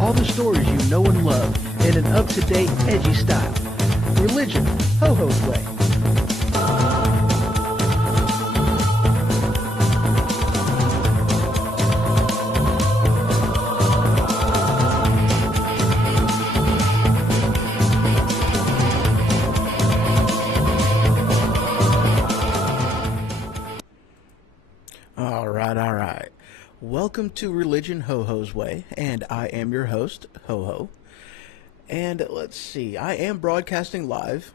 All the stories you know and love in an up-to-date, edgy style. Religion, Ho-Ho's way. All right. Welcome to Religion Ho-Ho's Way, and I am your host, Ho-Ho. And let's see, I am broadcasting live,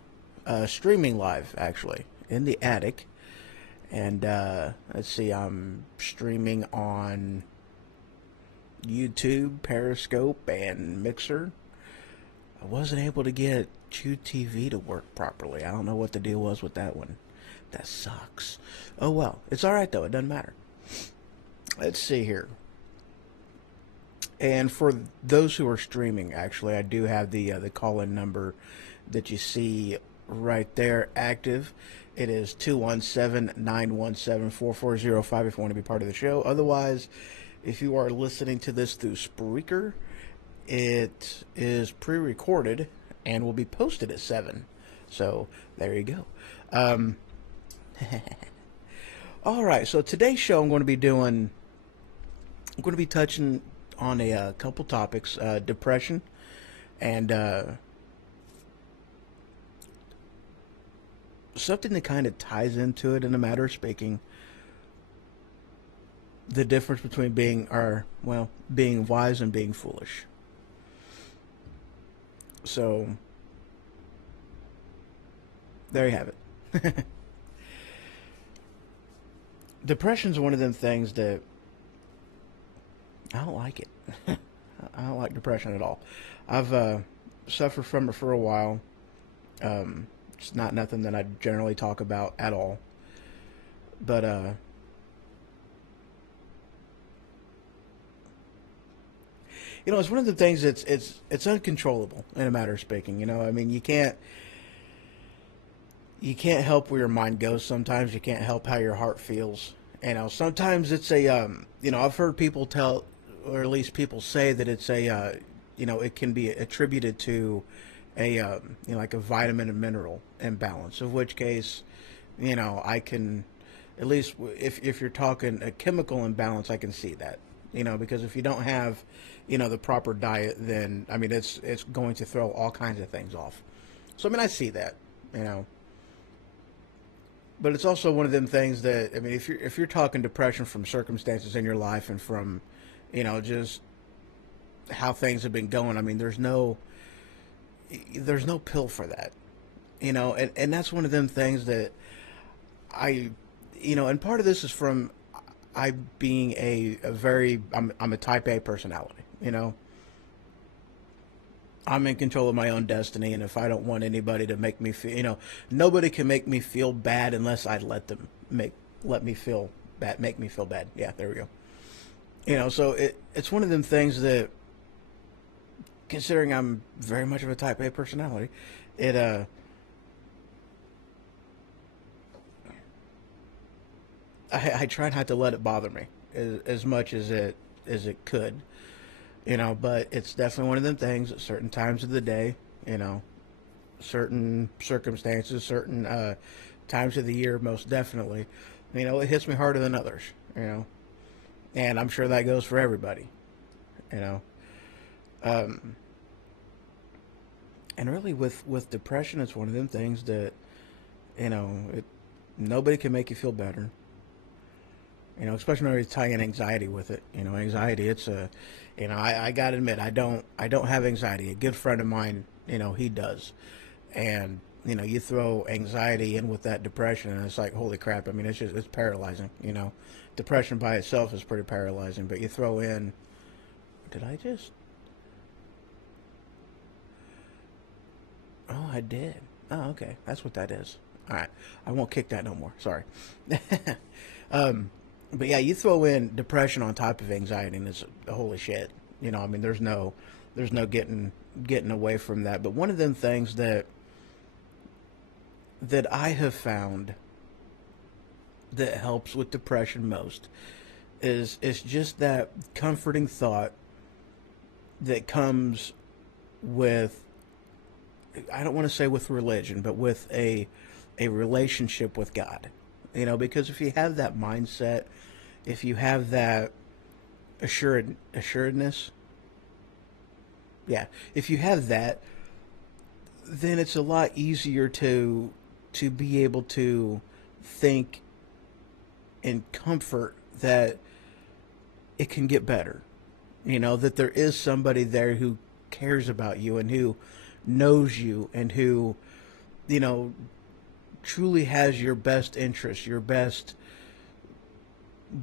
streaming live, actually, in the attic. And let's see, I'm streaming on YouTube, Periscope, and Mixer. I wasn't able to get QTV to work properly. I don't know what the deal was with that one. That sucks. Oh well, it's alright though, it doesn't matter. Let's see here. And for those who are streaming, actually, I do have the call-in number that you see right there active. It is 217-917-4405 if you want to be part of the show. Otherwise, if you are listening to this through Spreaker, it is pre-recorded and will be posted at 7. So, there you go. All right, so today's show I'm going to be touching on a couple topics, depression, and something that kind of ties into it in a matter of speaking, the difference between being wise and being foolish. So, there you have it. Depression's one of them things that I don't like it. I don't like depression at all. I've suffered from it for a while. It's not nothing that I generally talk about at all. But it's one of the things that's it's uncontrollable in a matter of speaking. I mean, you can't help where your mind goes. Sometimes you can't help how your heart feels. Sometimes it's I've heard people tell, or at least people say that it's it can be attributed to like a vitamin and mineral imbalance, of which case, I can, at least if you're talking a chemical imbalance, I can see that, because if you don't have, the proper diet, then, I mean, it's going to throw all kinds of things off. So, I mean, I see that, but it's also one of them things that, I mean, if you're talking depression from circumstances in your life and from, just how things have been going, I mean, there's no pill for that, and that's one of them things that and part of this is from I being I'm a type A personality, I'm in control of my own destiny, and if I don't want anybody to make me feel, nobody can make me feel bad unless I let me feel bad, make me feel bad. Yeah, there we go. So it's one of them things that, considering I'm very much of a type A personality, it I try not to let it bother me as much as it could, but it's definitely one of them things at certain times of the day, certain circumstances, certain times of the year, most definitely, it hits me harder than others, and I'm sure that goes for everybody, you know. Um, and really, with depression, it's one of them things that, nobody can make you feel better. Especially when you tie in anxiety with it. Anxiety. It's a, I gotta admit, I don't have anxiety. A good friend of mine, he does, and you throw anxiety in with that depression, and it's like, holy crap. I mean, it's paralyzing. Depression by itself is pretty paralyzing, but you throw in, did I just? Oh, I did. Oh, okay, that's what that is. All right, I won't kick that no more. Sorry. um, but yeah, you throw in depression on top of anxiety, and it's holy shit. I mean, there's no getting away from that. But one of them things that I have found that helps with depression most is just that comforting thought that comes with, I don't want to say with religion, but with a relationship with God. Because if you have that mindset, if you have that assuredness, yeah, if you have that, then it's a lot easier to be able to think in comfort that it can get better. That there is somebody there who cares about you and who knows you and who, you know, truly has your best interest, your best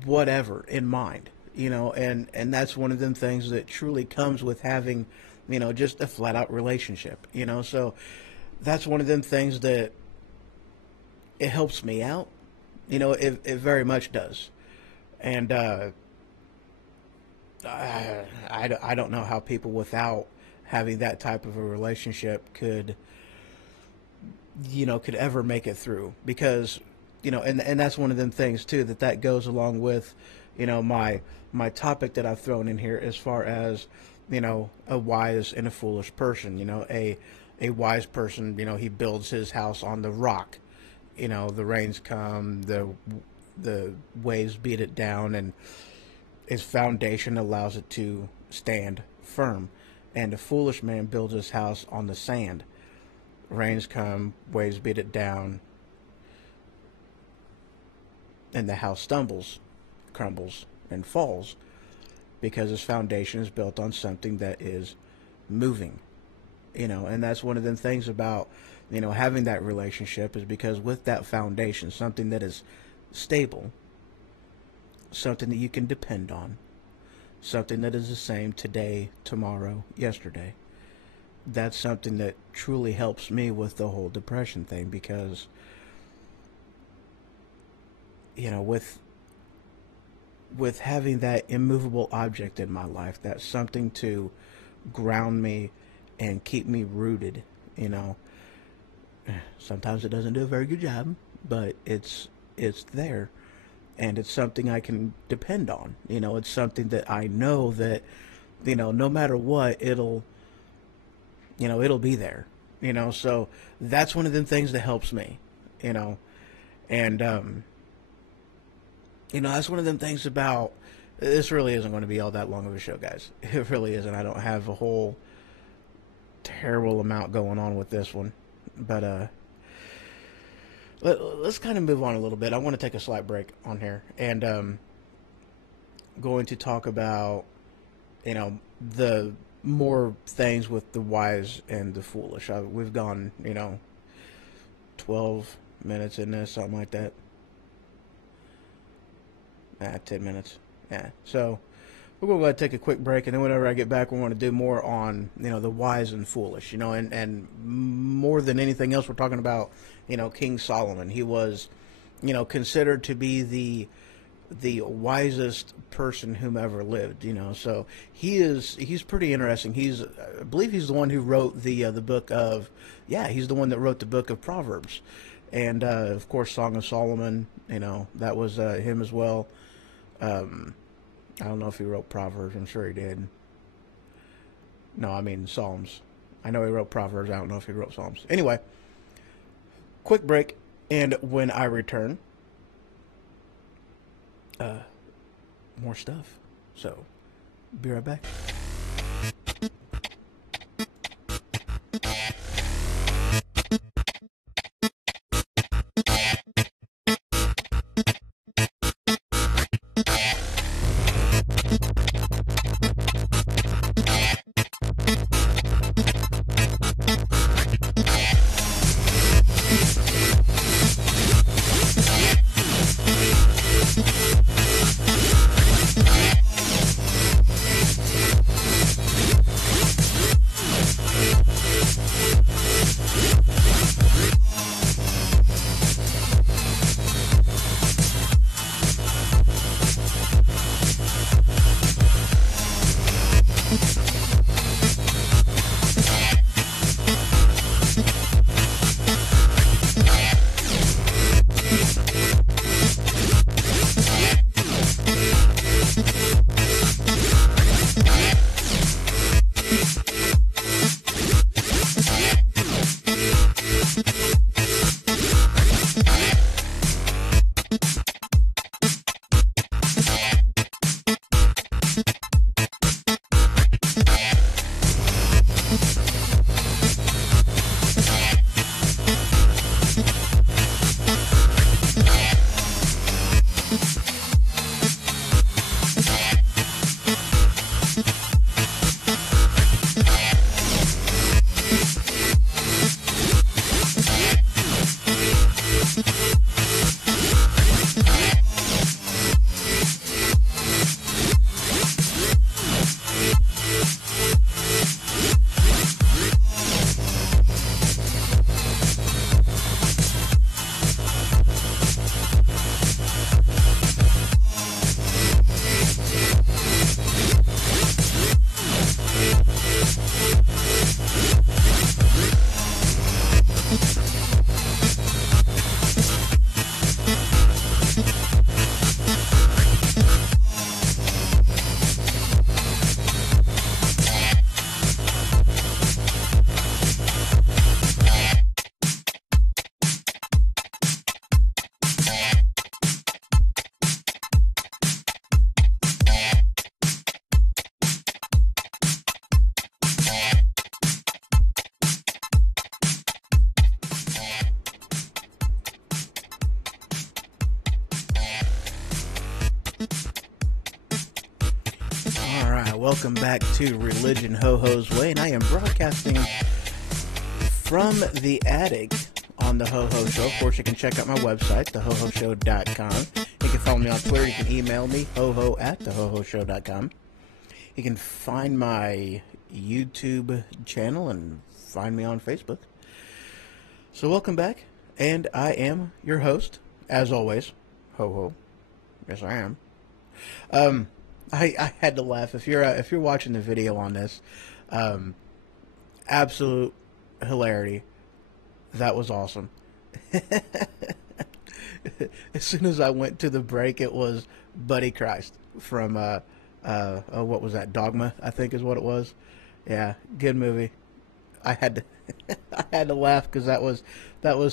whatever in mind. And that's one of them things that truly comes with having, just a flat out relationship. So that's one of them things that it helps me out. It very much does. And I don't know how people without having that type of a relationship could ever make it through, because and that's one of them things too, that goes along with my topic that I've thrown in here, as far as a wise and a foolish person. A wise person, he builds his house on the rock. The rains come, the waves beat it down, and its foundation allows it to stand firm. And a foolish man builds his house on the sand. Rains come, waves beat it down, and the house stumbles, crumbles, and falls, because his foundation is built on something that is moving. And that's one of the things about having that relationship, is because with that foundation, something that is stable, something that you can depend on, something that is the same today, tomorrow, yesterday. That's something that truly helps me with the whole depression thing, because with having that immovable object in my life, that's something to ground me and keep me rooted. Sometimes it doesn't do a very good job, but it's there, and it's something I can depend on. It's something that I know that no matter what, it'll be there. So that's one of the things that helps me. And that's one of them things about, this really isn't going to be all that long of a show, guys. It really isn't. I don't have a whole terrible amount going on with this one, but let's kind of move on a little bit. I want to take a slight break on here, and going to talk about the more things with the wise and the foolish. We've gone 12 minutes in this, something like that. 10 minutes. Yeah. So we're going to go ahead and take a quick break, and then whenever I get back, we want to do more on the wise and foolish. And more than anything else, we're talking about King Solomon. He was considered to be the wisest person whom ever lived. So he's pretty interesting. I believe he's the one who wrote the book of, yeah, he's the one that wrote the book of Proverbs, and of course Song of Solomon. That was him as well. I don't know if he wrote Proverbs. I'm sure he did. No, I mean Psalms. I know he wrote Proverbs. I don't know if he wrote Psalms. Anyway, quick break, and when I return, more stuff. So, be right back. Welcome back to Religion Ho-Ho's Way, and I am broadcasting from the attic on the Ho-Ho Show. Of course, you can check out my website, thehohoshow.com. You can follow me on Twitter. You can email me, hoho@thehohoshow.com. You can find my YouTube channel and find me on Facebook. So welcome back, and I am your host, as always, Ho-Ho. Yes, I am. I had to laugh. If you're watching the video on this, absolute hilarity. That was awesome. As soon as I went to the break, it was Buddy Christ from what was that? Dogma, I think is what it was. Yeah, good movie. I had to I had to laugh because that was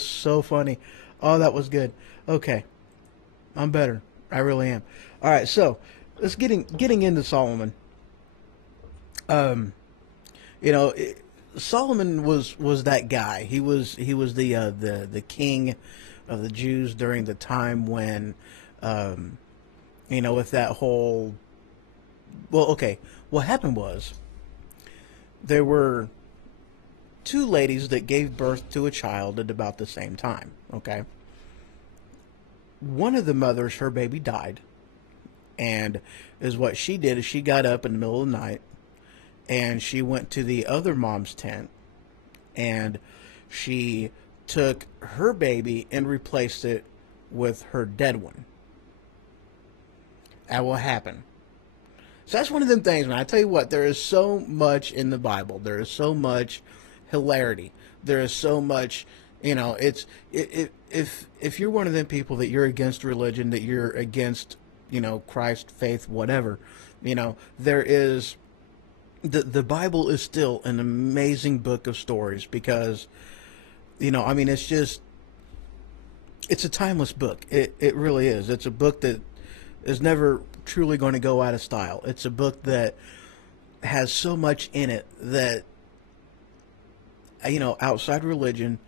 so funny. Oh, that was good. Okay, I'm better. I really am. All right, so. Let's getting into Solomon. Solomon was that guy. He was the king of the Jews during the time when, with that whole. Well, okay. What happened was there were two ladies that gave birth to a child at about the same time. Okay. One of the mothers, her baby died. And is what she did is she got up in the middle of the night and she went to the other mom's tent and she took her baby and replaced it with her dead one. That will happen. So that's one of them things, man. I tell you what, there is so much in the Bible. There is so much hilarity. There is so much, if you're one of them people that you're against religion, that you're against, Christ, faith, whatever, there is the Bible is still an amazing book of stories because, it's just it's a timeless book. It really is. It's a book that is never truly going to go out of style. It's a book that has so much in it that, outside religion,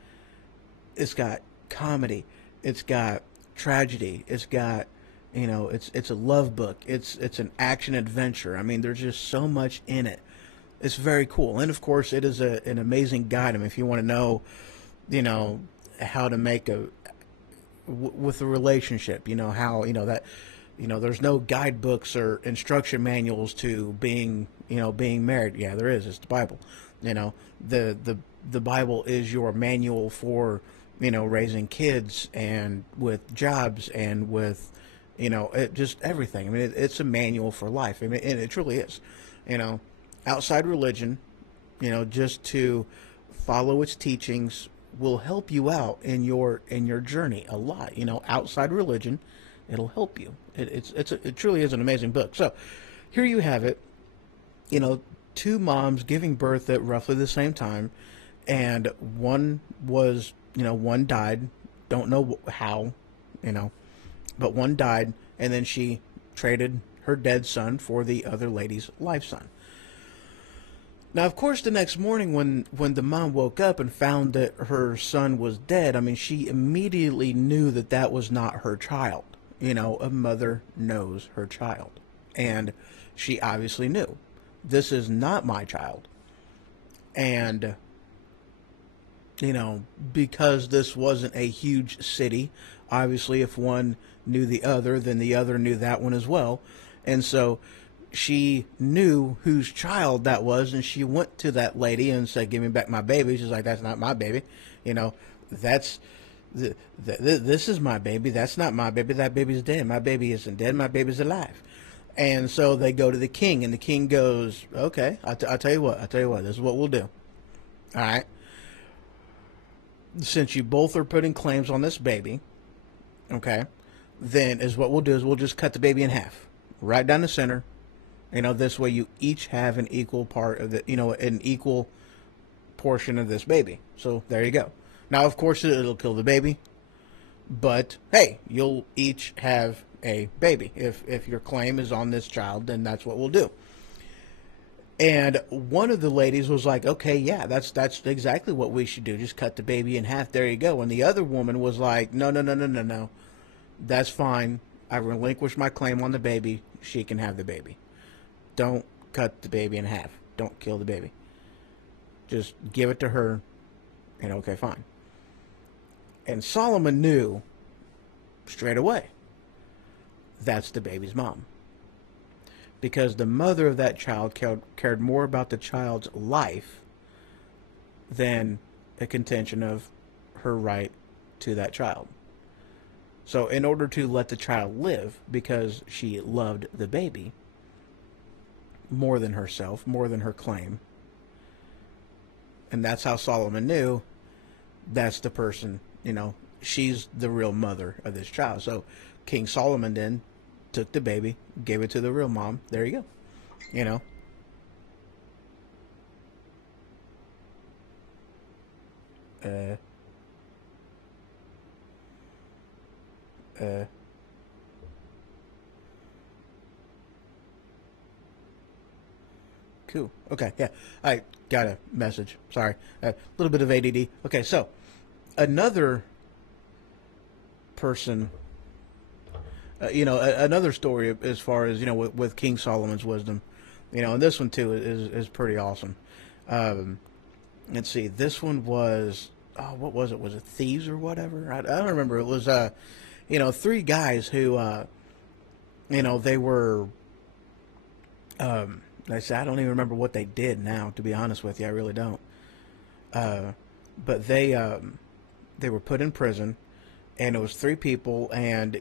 it's got comedy, it's got tragedy, it's got, it's a love book, it's an action adventure. I mean, there's just so much in it. It's very cool, and of course, it is an amazing guide. I mean, if you want to know, how to make with a relationship, how that there's no guidebooks or instruction manuals to being married. Yeah, there is. It's the Bible. The Bible is your manual for raising kids and with jobs and with just everything. I mean, it's a manual for life. I mean, and it truly is. Outside religion, just to follow its teachings will help you out in your journey a lot. Outside religion, it'll help you. It truly is an amazing book. So here you have it. Two moms giving birth at roughly the same time, and one died. Don't know how, but one died, and then she traded her dead son for the other lady's live son. Now, of course, the next morning when the mom woke up and found that her son was dead, I mean, she immediately knew that that was not her child. A mother knows her child. And she obviously knew, this is not my child. And, because this wasn't a huge city, obviously if one knew the other, then the other knew that one as well. And so she knew whose child that was, and she went to that lady and said, "Give me back my baby." She's like, "That's not my baby. This is my baby. That's not my baby. That baby's dead. My baby isn't dead. My baby's alive." And so they go to the king, and the king goes, "Okay, I'll tell you what. This is what we'll do. All right. Since you both are putting claims on this baby, okay, then is what we'll do is we'll just cut the baby in half, right down the center. This way you each have an equal part of an equal portion of this baby. So there you go. Now, of course, it'll kill the baby, but hey, you'll each have a baby. If your claim is on this child, then that's what we'll do." And one of the ladies was like, "Okay, yeah, that's exactly what we should do. Just cut the baby in half. There you go." And the other woman was like, "No, no, no, no, no, no. That's fine. I relinquish my claim on the baby. She can have the baby. Don't cut the baby in half. Don't kill the baby. Just give it to her, and okay, fine." And Solomon knew straight away that's the baby's mom. Because the mother of that child cared more about the child's life than a contention of her right to that child. So in order to let the child live, because she loved the baby more than herself, more than her claim, and that's how Solomon knew that's the person, she's the real mother of this child. So King Solomon then took the baby, gave it to the real mom. There you go. Cool. Okay, yeah. I got a message. Sorry. A little bit of ADD. Okay, so another person, another story as far as, with King Solomon's wisdom, and this one too is pretty awesome. Let's see. This one was, what was it? Was it thieves or whatever? I don't remember. It was, three guys who, they were, I say I don't even remember what they did now, to be honest with you. I really don't. But they were put in prison, and it was three people, and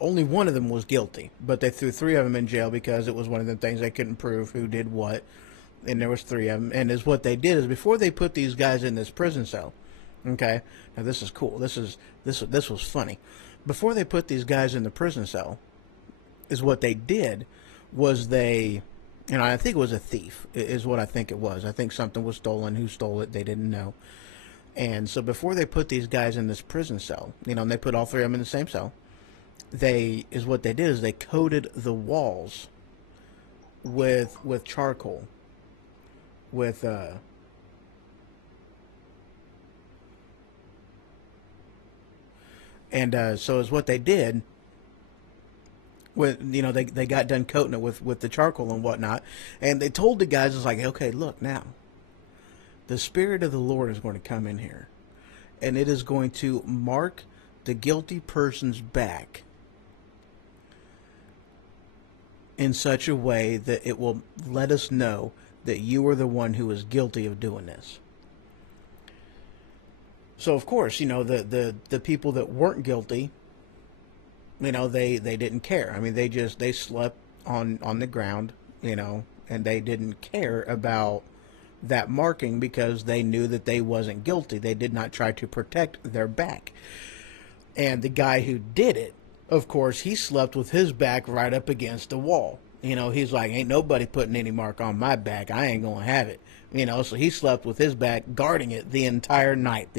only one of them was guilty, but they threw three of them in jail because it was one of the things they couldn't prove who did what, and there was three of them. And is what they did is before they put these guys in this prison cell, okay, now this is cool. This was funny. Before they put these guys in the prison cell, is what they did was they, I think it was a thief, is what I think it was. I think something was stolen. Who stole it, they didn't know. And so before they put these guys in this prison cell, and they put all three of them in the same cell, what they did is they coated the walls with charcoal, with so is what they did. When they got done coating it with the charcoal and whatnot, and they told the guys, it's like, okay, look now, the Spirit of the Lord is going to come in here, and it is going to mark the guilty person's back in such a way that it will let us know that you are the one who is guilty of doing this. So of course, the people that weren't guilty, they didn't care. I mean, they slept on the ground, and they didn't care about that marking because they knew that they wasn't guilty. They did not try to protect their back. And the guy who did it, of course, he slept with his back right up against the wall. He's like, ain't nobody putting any mark on my back. I ain't gonna have it. So he slept with his back, guarding it the entire night.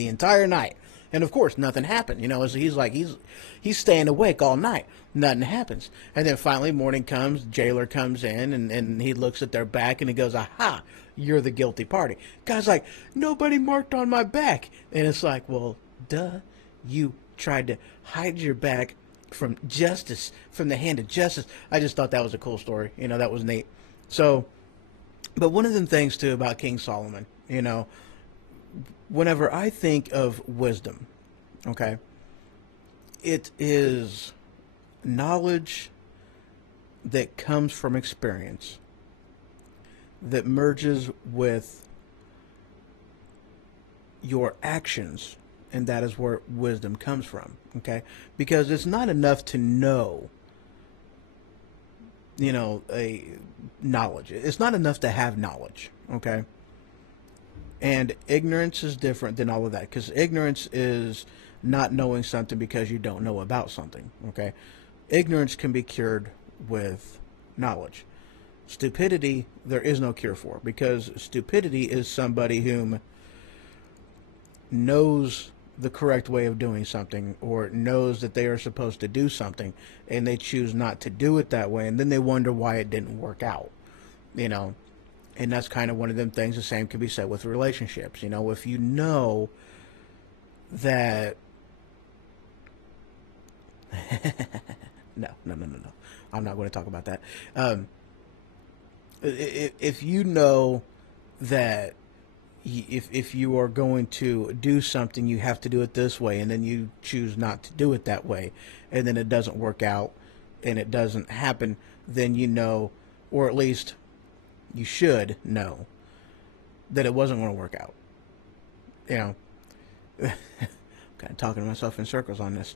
And of course, nothing happened. So he's like, he's staying awake all night. Nothing happens. And then finally, morning comes, jailer comes in, and he looks at their back, and he goes, aha, you're the guilty party. Guy's like, nobody marked on my back. And it's like, well, duh, you tried to hide your back from justice, from the hand of justice. I just thought that was a cool story. That was neat. So, but one of the things, too, about King Solomon, whenever I think of wisdom, okay, it is knowledge that comes from experience that merges with your actions, and that is where wisdom comes from, okay? Because it's not enough to know, a knowledge. It's not enough to have knowledge, okay? And ignorance is different than all of that, because ignorance is not knowing something because you don't know about something, okay? Ignorance can be cured with knowledge. Stupidity, there is no cure for, because stupidity is somebody whom knows the correct way of doing something, or knows that they are supposed to do something, and they choose not to do it that way, and then they wonder why it didn't work out, And that's kind of one of them things. The same can be said with relationships. If you know that... No. I'm not going to talk about that. If you know that if you are going to do something, you have to do it this way, and then you choose not to do it that way, and then it doesn't work out, and it doesn't happen, then or at least you should know that it wasn't going to work out. Kind of talking to myself in circles on this.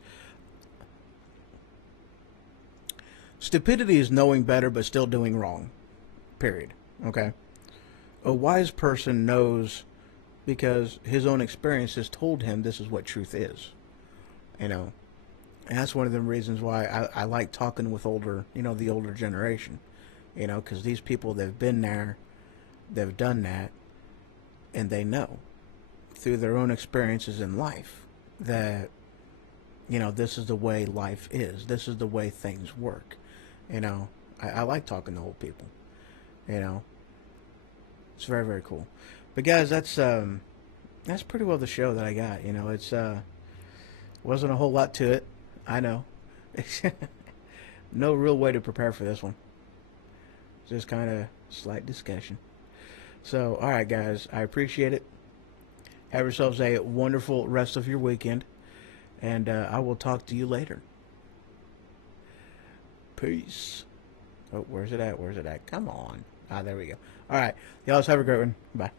Stupidity is knowing better but still doing wrong. Period. Okay? A wise person knows because his own experience has told him this is what truth is. And that's one of the reasons why I like talking with the older generation. Because these people, they've been there, they've done that, and they know through their own experiences in life that, this is the way life is. This is the way things work. I like talking to old people. It's very, very cool. But guys, that's pretty well the show that I got. It's wasn't a whole lot to it. I know. No real way to prepare for this one. Just kind of slight discussion. So, all right, guys, I appreciate it. Have yourselves a wonderful rest of your weekend, and I will talk to you later. Peace. Oh, where's it at? Come on. There we go. All right. Y'all have a great one. Bye.